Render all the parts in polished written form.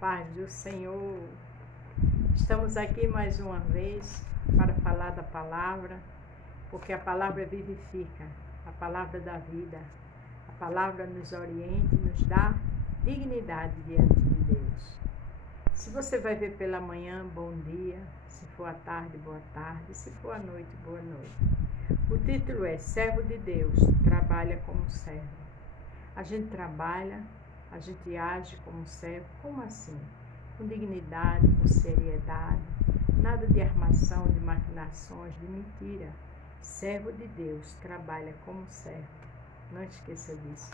Paz do Senhor. Estamos aqui mais uma vez para falar da palavra, porque a palavra vivifica, a palavra da vida, a palavra nos orienta e nos dá dignidade diante de Deus. Se você vai ver pela manhã, bom dia. Se for à tarde, boa tarde. Se for à noite, boa noite. O título é Servo de Deus, trabalha como servo. A gente trabalha, a gente age como servo. Como assim? Com dignidade, com seriedade, nada de armação, de maquinações, de mentira. Servo de Deus trabalha como servo. Não esqueça disso.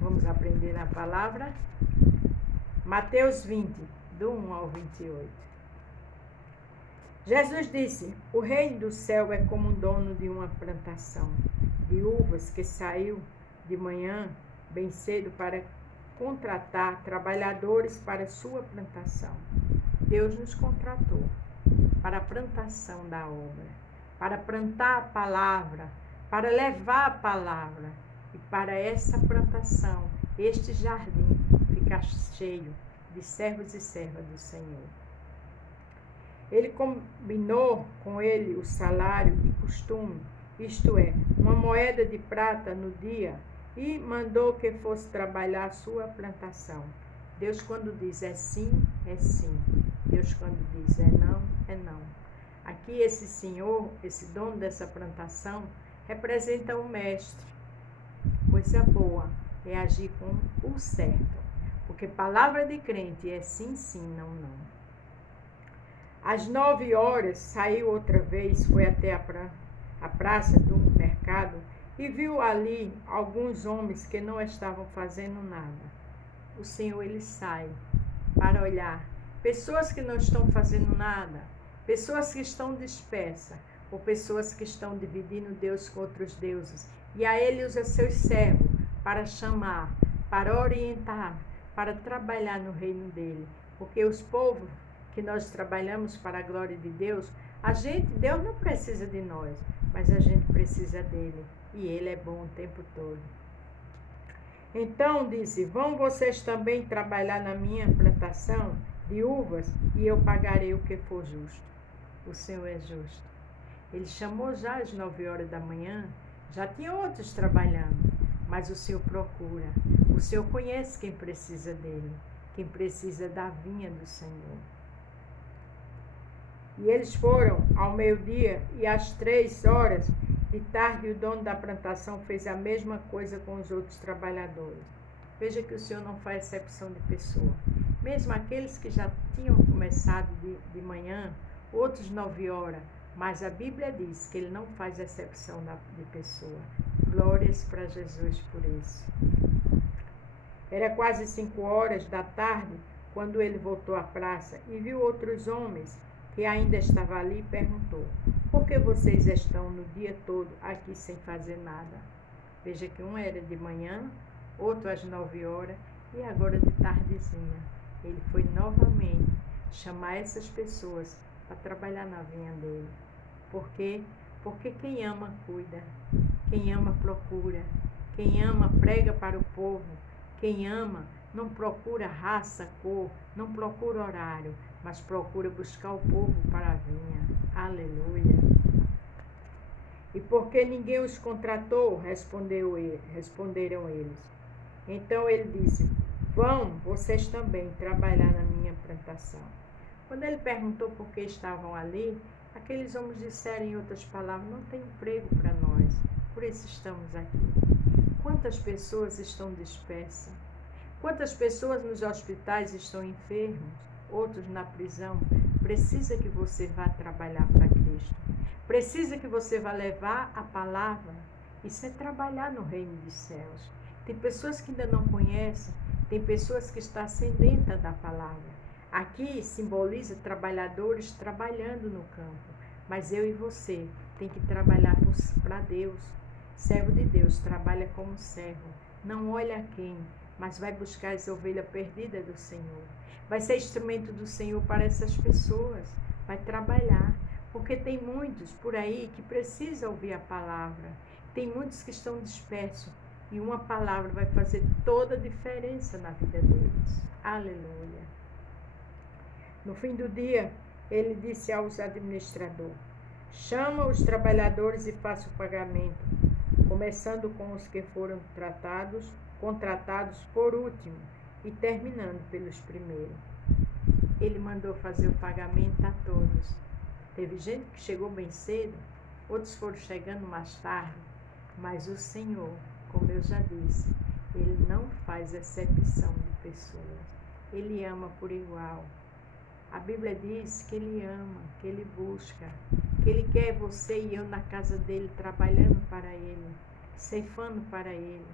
Vamos aprender na palavra? Mateus 20, do 1 ao 28. Jesus disse: o reino do céu é como um dono de uma plantação de uvas que saiu de manhã bem cedo para contratar trabalhadores para sua plantação. Deus nos contratou para a plantação da obra, para plantar a palavra, para levar a palavra, e para essa plantação, este jardim, ficar cheio de servos e servas do Senhor. Ele combinou com ele o salário de costume, isto é, uma moeda de prata no dia, e mandou que fosse trabalhar a sua plantação. Deus, quando diz é sim, é sim. Deus, quando diz é não, é não. Aqui esse senhor, esse dono dessa plantação, representa o mestre. Coisa boa é agir com o certo, porque palavra de crente é sim, sim, não, não. Às 9 horas, saiu outra vez, foi até a praça do mercado e viu ali alguns homens que não estavam fazendo nada. O Senhor, ele sai para olhar pessoas que não estão fazendo nada, pessoas que estão dispersas, ou pessoas que estão dividindo Deus com outros deuses. E a ele usa seus servos para chamar, para orientar, para trabalhar no reino dele. Porque os povos que nós trabalhamos para a glória de Deus, Deus não precisa de nós, mas a gente precisa dele. E ele é bom o tempo todo. Então disse: vão vocês também trabalhar na minha plantação de uvas, e eu pagarei o que for justo. O Senhor é justo. Ele chamou já às 9 horas da manhã, já tinha outros trabalhando, mas o Senhor procura. O Senhor conhece quem precisa dele, quem precisa da vinha do Senhor. E eles foram ao meio-dia, e às 3 horas de tarde o dono da plantação fez a mesma coisa com os outros trabalhadores. Veja que o Senhor não faz exceção de pessoa. Mesmo aqueles que já tinham começado de manhã, outros 9 horas, mas a Bíblia diz que ele não faz exceção de pessoa. Glórias para Jesus por isso. Era quase 5 horas da tarde quando ele voltou à praça e viu outros homens que ainda estavam ali, e perguntou: por que vocês estão no dia todo aqui sem fazer nada? Veja que um era de manhã, outro às 9 horas e agora de tardezinha. Ele foi novamente chamar essas pessoas para trabalhar na vinha dele. Por quê? Porque quem ama cuida, quem ama procura, quem ama prega para o povo, quem ama não procura raça, cor, não procura horário, mas procura buscar o povo para a vinha. Aleluia. E porque ninguém os contratou, responderam eles. Então ele disse: vão vocês também trabalhar na minha plantação. Quando ele perguntou por que estavam ali, aqueles homens disseram em outras palavras: não tem emprego para nós, por isso estamos aqui. Quantas pessoas estão dispersas? Quantas pessoas nos hospitais estão enfermos? Outros na prisão? Precisa que você vá trabalhar para Cristo. Precisa que você vá levar a palavra. Isso é trabalhar no reino dos céus. Tem pessoas que ainda não conhecem, tem pessoas que estão sedentas da palavra. Aqui simboliza trabalhadores trabalhando no campo, mas eu e você tem que trabalhar para Deus. Servo de Deus trabalha como servo, não olha a quem, mas vai buscar as ovelhas perdidas do Senhor. Vai ser instrumento do Senhor para essas pessoas, vai trabalhar, porque tem muitos por aí que precisam ouvir a palavra, tem muitos que estão dispersos, e uma palavra vai fazer toda a diferença na vida deles. Aleluia. No fim do dia, ele disse aos administradores: chama os trabalhadores e faça o pagamento, começando com os que foram contratados por último e terminando pelos primeiros. Ele mandou fazer o pagamento a todos. Teve gente que chegou bem cedo, outros foram chegando mais tarde, mas o Senhor, como eu já disse, Ele não faz acepção de pessoas. Ele ama por igual. A Bíblia diz que Ele ama, que Ele busca, que Ele quer você e eu na casa dEle, trabalhando para Ele, ceifando para Ele.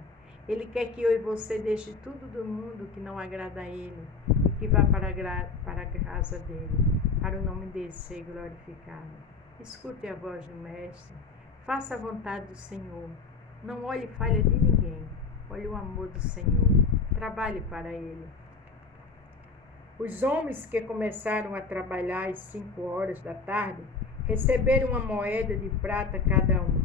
Ele quer que eu e você deixe tudo do mundo que não agrada a Ele e que vá para a casa dEle, para o nome dEle ser glorificado. Escute a voz do Mestre, faça a vontade do Senhor. Não olhe falha de ninguém, olhe o amor do Senhor. Trabalhe para Ele. Os homens que começaram a trabalhar às 5 horas da tarde receberam uma moeda de prata cada um.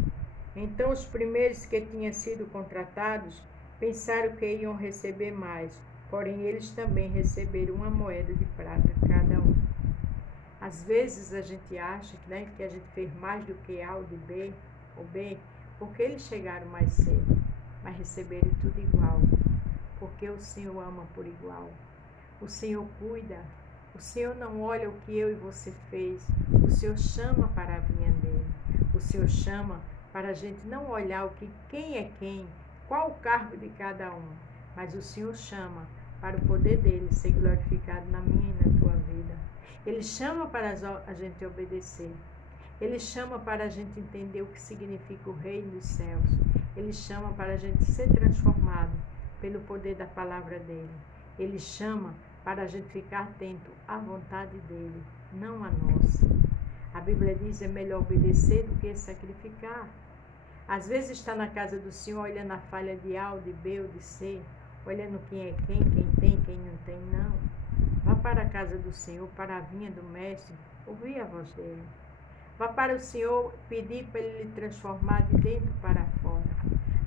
Então os primeiros que tinham sido contratados pensaram que iam receber mais, porém eles também receberam uma moeda de prata cada um. Às vezes a gente acha que a gente fez mais do que A ou de B ou B, porque eles chegaram mais cedo, mas receberam tudo igual, porque o Senhor ama por igual. O Senhor cuida, o Senhor não olha o que eu e você fez, o Senhor chama para a vinha dele, o Senhor chama para a gente não olhar quem é quem, qual o cargo de cada um, mas o Senhor chama para o poder dele ser glorificado na minha e na tua vida. Ele chama para a gente obedecer, ele chama para a gente entender o que significa o reino dos céus, ele chama para a gente ser transformado pelo poder da palavra dele, ele chama para a gente ficar atento à vontade dele, não à nossa. A Bíblia diz, é melhor obedecer do que sacrificar. Às vezes está na casa do Senhor olhando a falha de A, ou de B ou de C, olhando quem é quem tem, quem não tem, não. Vá para a casa do Senhor, para a vinha do Mestre, ouvir a voz dele. Vá para o Senhor pedir para ele lhe transformar de dentro para fora.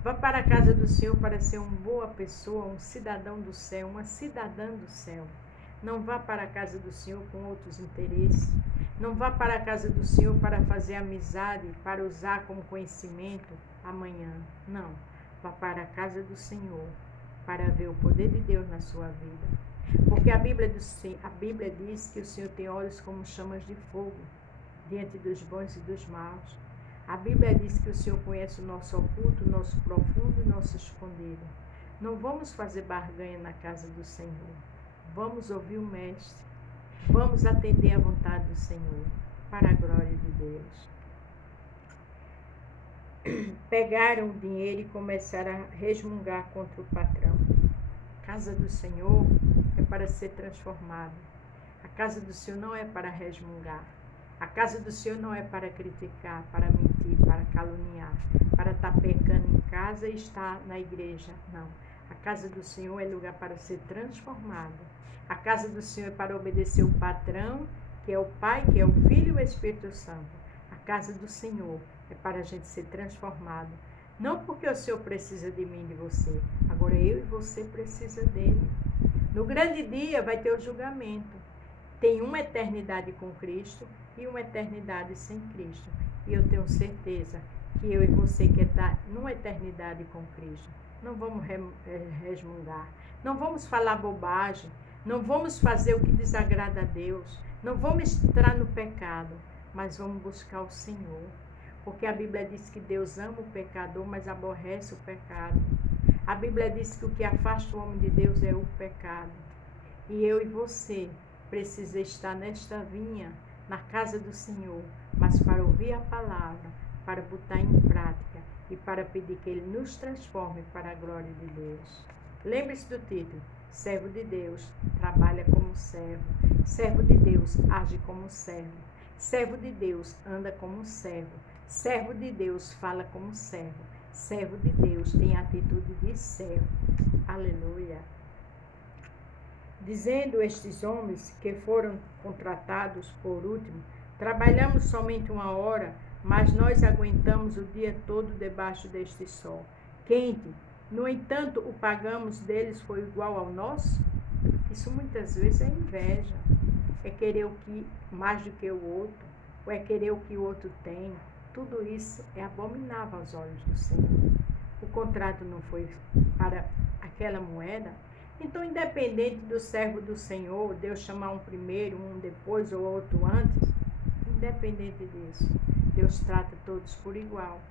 Vá para a casa do Senhor para ser uma boa pessoa, um cidadão do céu, uma cidadã do céu. Não vá para a casa do Senhor com outros interesses. Não vá para a casa do Senhor para fazer amizade, para usar como conhecimento amanhã. Não. Vá para a casa do Senhor para ver o poder de Deus na sua vida. Porque a Bíblia diz que o Senhor tem olhos como chamas de fogo, diante dos bons e dos maus. A Bíblia diz que o Senhor conhece o nosso oculto, o nosso profundo e o nosso escondido. Não vamos fazer barganha na casa do Senhor. Vamos ouvir o Mestre. Vamos atender à vontade do Senhor, para a glória de Deus. Pegaram o dinheiro e começaram a resmungar contra o patrão. A casa do Senhor é para ser transformada. A casa do Senhor não é para resmungar. A casa do Senhor não é para criticar, para mentir, para caluniar, para estar pecando em casa e estar na igreja. Não. A casa do Senhor é lugar para ser transformado. A casa do Senhor é para obedecer o patrão, que é o Pai, que é o Filho e o Espírito Santo. A casa do Senhor é para a gente ser transformado. Não porque o Senhor precisa de mim e de você. Agora eu e você precisa dele. No grande dia vai ter o julgamento. Tem uma eternidade com Cristo e uma eternidade sem Cristo. E eu tenho certeza que eu e você quer estar numa eternidade com Cristo. Não vamos resmungar. Não vamos falar bobagem. Não vamos fazer o que desagrada a Deus. Não vamos entrar no pecado. Mas vamos buscar o Senhor. Porque a Bíblia diz que Deus ama o pecador, mas aborrece o pecado. A Bíblia diz que o que afasta o homem de Deus é o pecado. E eu e você precisa estar nesta vinha, na casa do Senhor, mas para ouvir a palavra, para botar em prática e para pedir que Ele nos transforme para a glória de Deus. Lembre-se do título: servo de Deus trabalha como servo, servo de Deus age como servo, servo de Deus anda como servo, servo de Deus fala como servo, servo de Deus tem a atitude de servo. Aleluia! Dizendo estes homens que foram contratados por último, trabalhamos somente 1 hora, mas nós aguentamos o dia todo debaixo deste sol quente. No entanto, o pagamos deles foi igual ao nosso? Isso muitas vezes é inveja. é querer o que mais do que o outro, ou é querer o que o outro tem. Tudo isso é abominável aos olhos do Senhor. O contrato não foi para aquela moeda. Então, independente do servo do Senhor, Deus chamar um primeiro, um depois ou outro antes, independente disso, Deus trata todos por igual.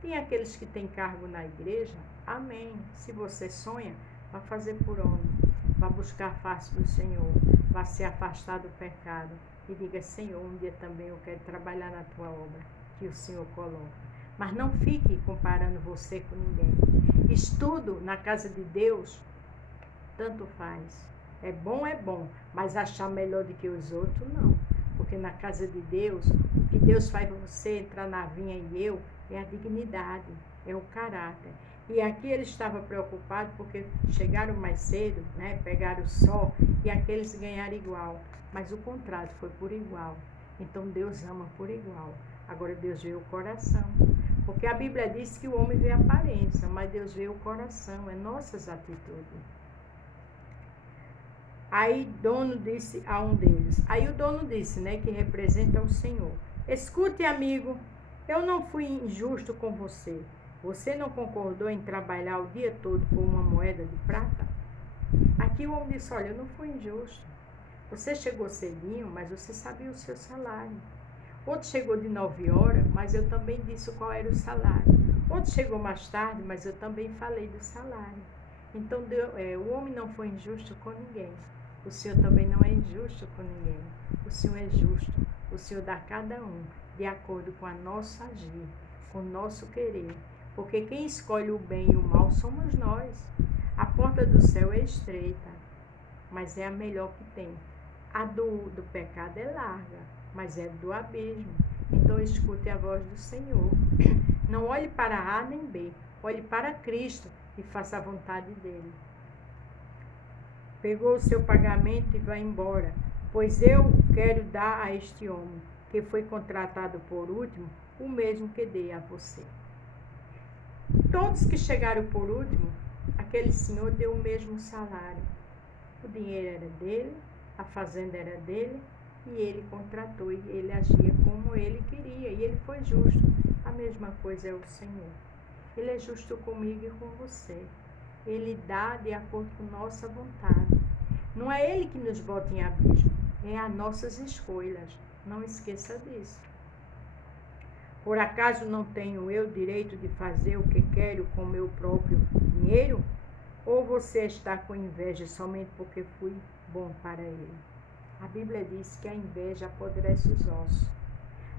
Tem aqueles que têm cargo na igreja, amém. Se você sonha, vá fazer por onde? Vá buscar a face do Senhor, vá se afastar do pecado e diga: Senhor, um dia também eu quero trabalhar na tua obra que o Senhor coloca. Mas não fique comparando você com ninguém. Estudo na casa de Deus, tanto faz. É bom, mas achar melhor do que os outros, não. Porque na casa de Deus, o que Deus faz você entrar na vinha e eu, é a dignidade, é o caráter. E aqui ele estava preocupado porque chegaram mais cedo, né, pegaram o sol e aqueles ganharam igual. Mas o contrato foi por igual. Então Deus ama por igual. Agora Deus vê o coração. Porque a Bíblia diz que o homem vê a aparência, mas Deus vê o coração, é nossas atitudes. Aí dono disse a um deles. Aí o dono disse, né, que representa o Senhor: escute, amigo, eu não fui injusto com você. Você não concordou em trabalhar o dia todo por uma moeda de prata? Aqui o homem disse: olha, eu não fui injusto. Você chegou cedinho, mas você sabia o seu salário. Outro chegou de 9 horas, mas eu também disse qual era o salário. Outro chegou mais tarde, mas eu também falei do salário. Então, o homem não foi injusto com ninguém. O Senhor também não é injusto com ninguém. O Senhor é justo. O Senhor dá a cada um de acordo com a nosso agir, com o nosso querer. Porque quem escolhe o bem e o mal somos nós. A porta do céu é estreita, mas é a melhor que tem. A do pecado é larga, mas é do abismo. Então escute a voz do Senhor. Não olhe para A nem B, olhe para Cristo e faça a vontade dele. Pegou o seu pagamento e vai embora, pois eu quero dar a este homem, que foi contratado por último, o mesmo que dei a você. Todos que chegaram por último, aquele senhor deu o mesmo salário. O dinheiro era dele, a fazenda era dele, e ele contratou, e ele agia como ele queria, e ele foi justo. A mesma coisa é o Senhor. Ele é justo comigo e com você. Ele dá de acordo com nossa vontade. Não é ele que nos bota em abismo, é as nossas escolhas. Não esqueça disso. Por acaso não tenho eu direito de fazer o que quero com meu próprio dinheiro? Ou você está com inveja somente porque fui bom para ele? A Bíblia diz que a inveja apodrece os ossos.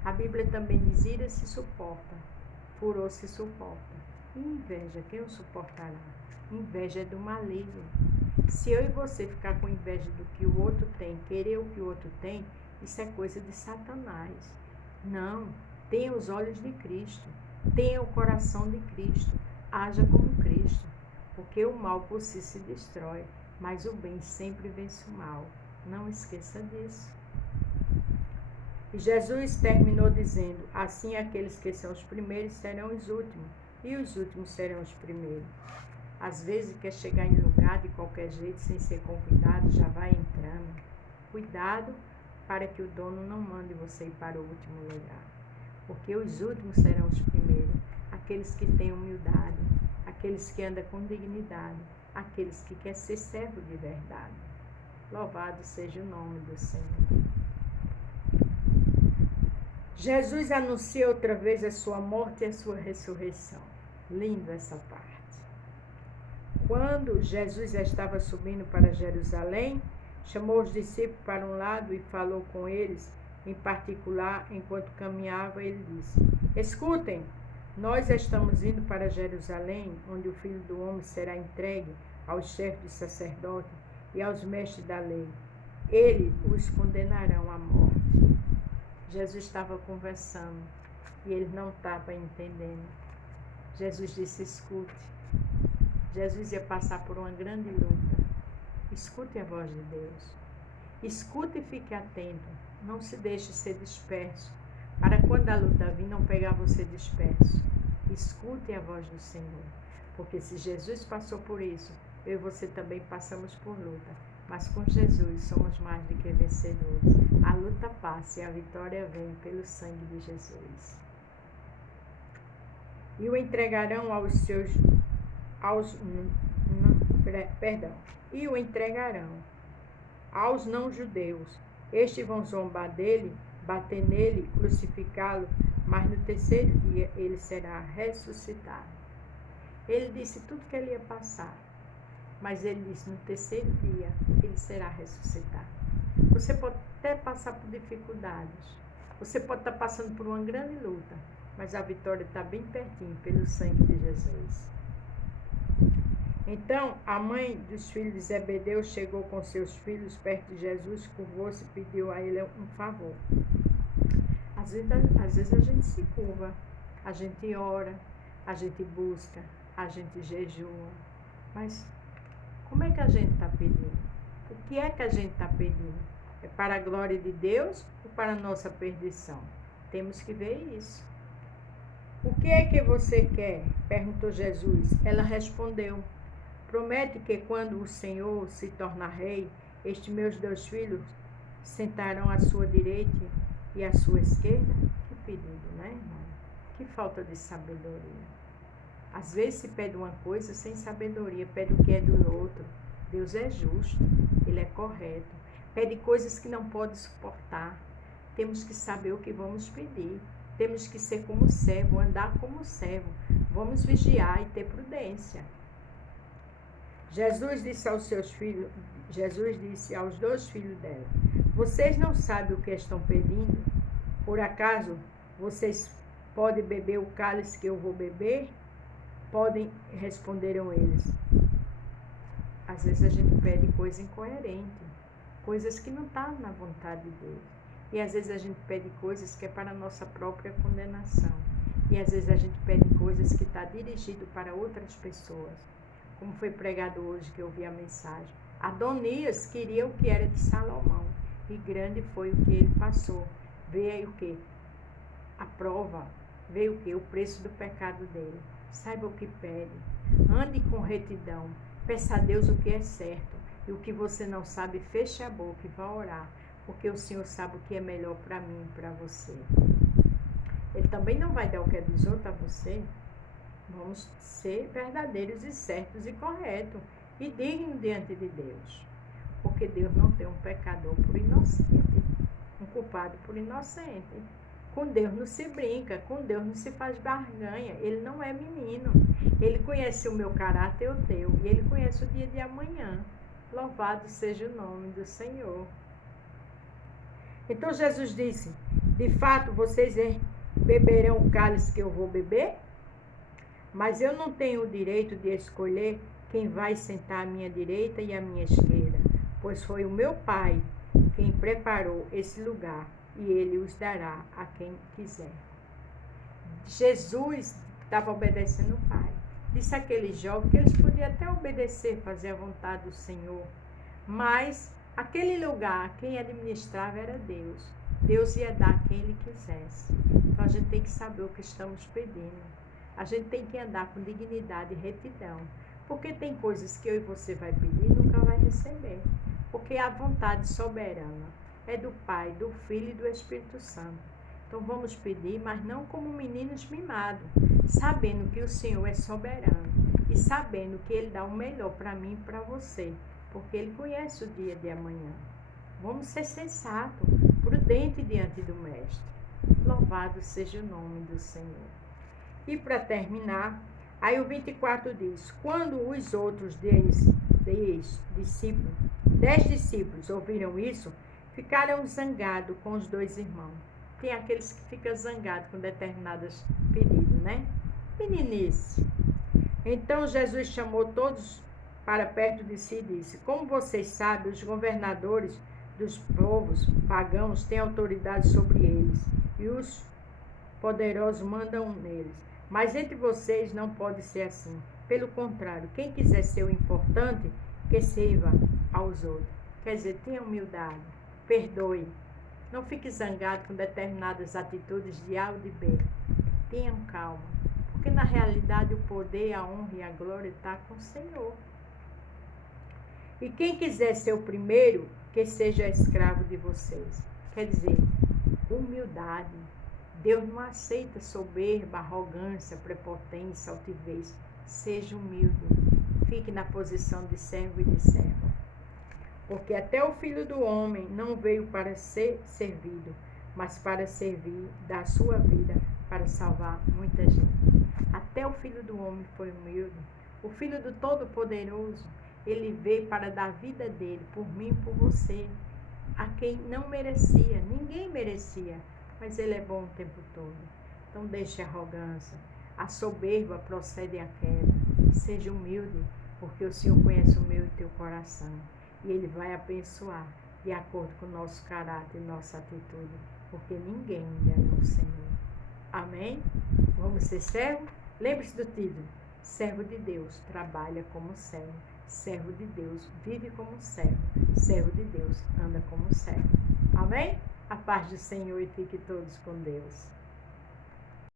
A Bíblia também diz: ira se suporta, furor se suporta. E inveja, quem o suportará? Inveja é do maligno. Se eu e você ficar com inveja do que o outro tem, querer o que o outro tem, isso é coisa de Satanás. Não, tenha os olhos de Cristo, tenha o coração de Cristo, haja como Cristo, porque o mal por si se destrói, mas o bem sempre vence o mal. Não esqueça disso. E Jesus terminou dizendo: assim aqueles que são os primeiros serão os últimos, e os últimos serão os primeiros. Às vezes quer chegar em lugar de qualquer jeito, sem ser convidado, já vai entrando. Cuidado para que o dono não mande você ir para o último lugar. Porque os últimos serão os primeiros. Aqueles que têm humildade, aqueles que andam com dignidade, aqueles que querem ser servo de verdade. Louvado seja o nome do Senhor. Jesus anuncia outra vez a sua morte e a sua ressurreição. Lindo essa parte. Quando Jesus estava subindo para Jerusalém, chamou os discípulos para um lado e falou com eles, em particular, enquanto caminhava, ele disse: escutem, nós estamos indo para Jerusalém, onde o Filho do Homem será entregue aos chefes de sacerdotes e aos mestres da lei. Eles os condenarão à morte. Jesus estava conversando e ele não estava entendendo. Jesus disse: escute. Jesus ia passar por uma grande luta. Escute a voz de Deus. Escute e fique atento. Não se deixe ser disperso, para quando a luta vir, não pegar você disperso. Escute a voz do Senhor. Porque se Jesus passou por isso, eu e você também passamos por luta. mas com Jesus somos mais do que vencedores. A luta passa e a vitória vem pelo sangue de Jesus. E o entregarão e o entregarão aos não-judeus. Estes vão zombar dele, bater nele, crucificá-lo, mas no terceiro dia ele será ressuscitado. Ele disse tudo que ele ia passar, mas ele disse no terceiro dia ele será ressuscitado. Você pode até passar por dificuldades, você pode estar passando por uma grande luta, mas a vitória está bem pertinho pelo sangue de Jesus. Então a mãe dos filhos de Zebedeu chegou com seus filhos perto de Jesus, curvou-se e pediu a ele um favor. Às vezes a gente se curva, a gente ora, a gente busca, a gente jejua, mas como é que a gente está pedindo? O que é que a gente está pedindo? É para a glória de Deus ou para a nossa perdição? Temos que ver isso. O que é que você quer? Perguntou Jesus. Ela respondeu: promete que quando o Senhor se tornar rei, estes meus 2 filhos sentarão à sua direita e à sua esquerda? Que pedido, né, irmão? Que falta de sabedoria. Às vezes se pede uma coisa sem sabedoria, pede o que é do outro. Deus é justo, Ele é correto. Pede coisas que não pode suportar. Temos que saber o que vamos pedir. Temos que ser como servo, andar como servo. Vamos vigiar e ter prudência. Jesus disse aos 2 filhos dela: vocês não sabem o que estão pedindo? Por acaso vocês podem beber o cálice que eu vou beber? Podem, responderam eles. Às vezes a gente pede coisa incoerente, coisas que não estão na vontade de Deus. E às vezes a gente pede coisas que é para a nossa própria condenação. E às vezes a gente pede coisas que está dirigido para outras pessoas. Como foi pregado hoje que eu vi a mensagem. Adonias queria o que era de Salomão. E grande foi o que ele passou. Veio o que? A prova. Veio o que? O preço do pecado dele. Saiba o que pede. Ande com retidão. Peça a Deus o que é certo. E o que você não sabe, feche a boca e vá orar. Porque o Senhor sabe o que é melhor para mim e para você. Ele também não vai dar o que é dos outros a você. Vamos ser verdadeiros e certos e corretos. E dignos diante de Deus. Porque Deus não tem um pecador por inocente. Um culpado por inocente. Com Deus não se brinca. Com Deus não se faz barganha. Ele não é menino. Ele conhece o meu caráter e o teu. E Ele conhece o dia de amanhã. Louvado seja o nome do Senhor. Então Jesus disse: de fato vocês beberão o cálice que eu vou beber? Mas eu não tenho o direito de escolher quem vai sentar à minha direita e à minha esquerda, pois foi o meu Pai quem preparou esse lugar e Ele os dará a quem quiser. Jesus estava obedecendo o Pai. Disse àqueles jovens que eles podiam até obedecer, fazer a vontade do Senhor, mas aquele lugar, quem administrava era Deus. Deus ia dar a quem Ele quisesse. Então a gente tem que saber o que estamos pedindo. A gente tem que andar com dignidade e retidão. Porque tem coisas que eu e você vai pedir e nunca vai receber. Porque a vontade soberana é do Pai, do Filho e do Espírito Santo. Então vamos pedir, mas não como meninos mimados, sabendo que o Senhor é soberano e sabendo que Ele dá o melhor para mim e para você, porque Ele conhece o dia de amanhã. Vamos ser sensatos, prudentes diante do Mestre. Louvado seja o nome do Senhor. E para terminar, aí o 24 diz: quando os outros 10 discípulos ouviram isso, ficaram zangados com os 2 irmãos. Tem aqueles que ficam zangados com determinados pedidos, né? Meninice. Então Jesus chamou todos para perto de si e disse: como vocês sabem, os governadores dos povos pagãos têm autoridade sobre eles, e os poderosos mandam neles. Mas entre vocês não pode ser assim. Pelo contrário, quem quiser ser o importante, que sirva aos outros. Quer dizer, tenha humildade, perdoe. Não fique zangado com determinadas atitudes de A ou de B. Tenham calma, porque na realidade o poder, a honra e a glória está com o Senhor. E quem quiser ser o primeiro, que seja escravo de vocês. Quer dizer, humildade. Deus não aceita soberba, arrogância, prepotência, altivez. Seja humilde. Fique na posição de servo e de serva. Porque até o Filho do Homem não veio para ser servido, mas para servir, dar sua vida para salvar muita gente. Até o Filho do Homem foi humilde. O Filho do Todo-Poderoso, ele veio para dar a vida dele, por mim e por você, a quem não merecia, ninguém merecia, mas ele é bom o tempo todo. Então deixe a arrogância, a soberba procede à queda. Seja humilde, porque o Senhor conhece o meu e teu coração. E Ele vai abençoar de acordo com o nosso caráter e nossa atitude, porque ninguém enganou o Senhor. Amém? Vamos ser servos? Lembre-se do título: servo de Deus trabalha como servo, servo de Deus vive como servo, servo de Deus anda como servo. Amém? A paz do Senhor e fique todos com Deus.